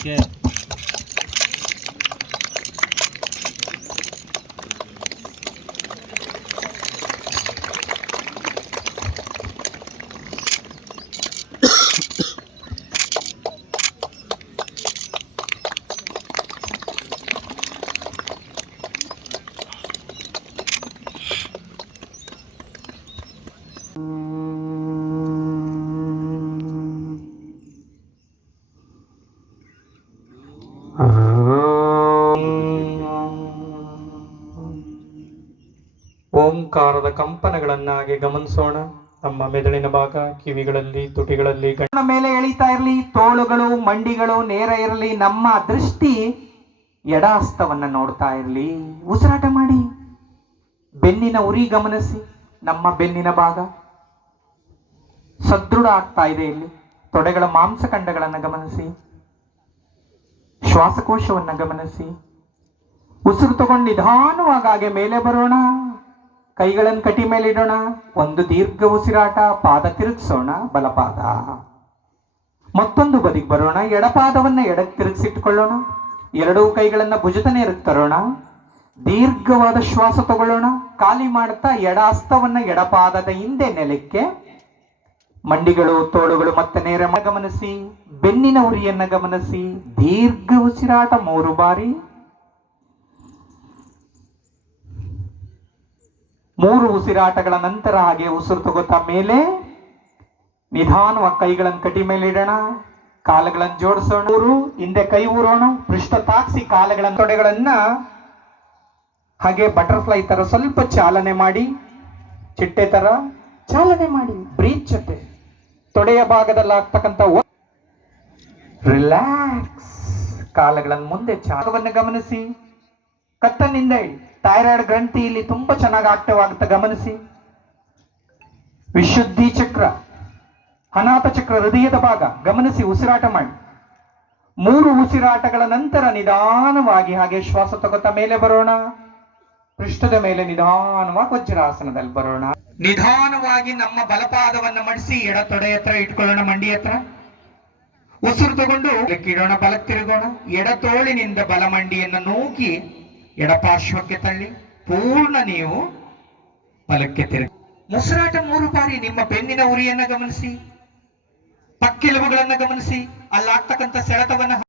Okay. ಓಂಕಾರದ ಕಂಪನಗಳನ್ನಾಗಿ ಗಮನಿಸೋಣ. ನಮ್ಮ ಮೆದುಳಿನ ಭಾಗ, ಕಿವಿಗಳಲ್ಲಿ, ತುಟಿಗಳಲ್ಲಿ ಮೇಲೆ ಎಳಿತಾ ಇರಲಿ. ತೋಳುಗಳು, ಮಂಡಿಗಳು ನೇರ ಇರಲಿ. ನಮ್ಮ ದೃಷ್ಟಿ ಎಡ ಹಸ್ತವನ್ನ ನೋಡ್ತಾ ಇರಲಿ. ಉಸಿರಾಟ ಮಾಡಿ. ಬೆನ್ನಿನ ಉರಿ ಗಮನಿಸಿ. ನಮ್ಮ ಬೆನ್ನಿನ ಭಾಗ ಸದೃಢ ಆಗ್ತಾ ಇದೆ. ಇಲ್ಲಿ ತೊಡೆಗಳ ಮಾಂಸಖಂಡಗಳನ್ನು ಗಮನಿಸಿ. ಶ್ವಾಸಕೋಶವನ್ನ ಗಮನಿಸಿ. ಉಸಿರು ತಗೊಂಡು ನಿಧಾನವಾಗಿ ಹಾಗೆ ಮೇಲೆ ಬರೋಣ. ಕೈಗಳನ್ನು ಕಟಿ ಮೇಲೆ ಇಡೋಣ. ಒಂದು ದೀರ್ಘ ಉಸಿರಾಟ. ಪಾದ ತಿರುಗಿಸೋಣ, ಬಲಪಾದ. ಮತ್ತೊಂದು ಬದಿಗೆ ಬರೋಣ. ಎಡಪಾದವನ್ನ ಎಡಕ್ಕೆ ತಿರುಗಿಸಿಟ್ಕೊಳ್ಳೋಣ. ಎರಡೂ ಕೈಗಳನ್ನ ಭುಜದ ನೇರಕ್ಕೆ ತರೋಣ. ದೀರ್ಘವಾದ ಶ್ವಾಸ ತಗೊಳ್ಳೋಣ. ಖಾಲಿ ಮಾಡ್ತಾ ಎಡ ಹಸ್ತವನ್ನ ಎಡಪಾದದ ಹಿಂದೆ ನೆಲಕ್ಕೆ. ಮಂಡಿಗಳು, ತೋಳುಗಳು ಮತ್ತೆ ನೇರ ಗಮನಿಸಿ. ಬೆನ್ನಿನ ಉರಿಯನ್ನ ಗಮನಿಸಿ. ದೀರ್ಘ ಉಸಿರಾಟ 3 ಬಾರಿ. 3 ಉಸಿರಾಟಗಳ ನಂತರ ಹಾಗೆ ಉಸಿರು ತಗೋತಾ ಮೇಲೆ ನಿಧಾನವಾಗಿ ಕೈಗಳನ್ನು ಕಟಿ ಮೇಲೆ ಇಡೋಣ. ಕಾಲುಗಳನ್ನು ಜೋಡಿಸೋಣ. ಹಿಂದೆ ಕೈ ಊರೋಣ. ಪೃಷ್ಠ ತಾಗಿಸಿ ಕಾಲುಗಳ ತೊಡೆಗಳನ್ನ ಹಾಗೆ ಬಟರ್ಫ್ಲೈ ತರ ಸ್ವಲ್ಪ ಚಾಲನೆ ಮಾಡಿ. ಚಿಟ್ಟೆ ತರ ಚಾಲನೆ ಮಾಡಿ. ಬ್ರೀತ್ ಜೊತೆ ತೊಡೆಯ ಭಾಗದಲ್ಲಿ ಆಗ್ತಕ್ಕಂಥ ರಿಲ್ಯಾಕ್ಸ್. ಕಾಲುಗಳನ್ನು ಮುಂದೆ ಚಾಲವನ್ನು ಗಮನಿಸಿ. ಕತ್ತನಿಂದ ಇಡಿ. ಥೈರಾಯ್ಡ್ ಗ್ರಂಥಿ ಇಲ್ಲಿ ತುಂಬಾ ಚೆನ್ನಾಗಿ ಆಕ್ಟಿವ್ ಆಗುತ್ತೆ, ಗಮನಿಸಿ. ವಿಶುದ್ಧಿ ಚಕ್ರ, ಅನಾಥ ಚಕ್ರ, ಹೃದಯದ ಭಾಗ ಗಮನಿಸಿ. ಉಸಿರಾಟ ಮಾಡಿ. 3 ಉಸಿರಾಟಗಳ ನಂತರ ನಿಧಾನವಾಗಿ ಹಾಗೆ ಶ್ವಾಸ ತಗೋತಾ ಮೇಲೆ ಬರೋಣ. ಪೃಷ್ಠದ ಮೇಲೆ ನಿಧಾನವಾಗಿ ವಜ್ರಾಸನದಲ್ಲಿ ಬರೋಣ. ನಿಧಾನವಾಗಿ ನಮ್ಮ ಬಲಪಾದವನ್ನು ಮಡಿಸಿ ಎಡ ತೊಡೆ ಹತ್ರ ಇಟ್ಕೊಳ್ಳೋಣ, ಮಂಡಿ ಹತ್ರ. ಉಸಿರು ತಗೊಂಡು ಇಡೋಣ, ಬಲಕ್ಕೆ ತಿರುಗೋಣ. ಎಡ ತೋಳಿನಿಂದ ಬಲ ಮಂಡಿಯನ್ನು ನೂಕಿ ಎಡಪಾರ್ಶ್ವಕ್ಕೆ ತಳ್ಳಿ ಪೂರ್ಣ ನೀವು ಬಲಕ್ಕೆ ತಿರುಗಿ. ಉಸಿರಾಟ 3 ಬಾರಿ. ನಿಮ್ಮ ಬೆನ್ನಿನ ಉರಿಯನ್ನ ಗಮನಿಸಿ. ಪಕ್ಕೆಲುಬುಗಳನ್ನ ಗಮನಿಸಿ. ಅಲ್ಲಾಗ್ತಕ್ಕಂಥ ಸೆಳೆತವನ್ನ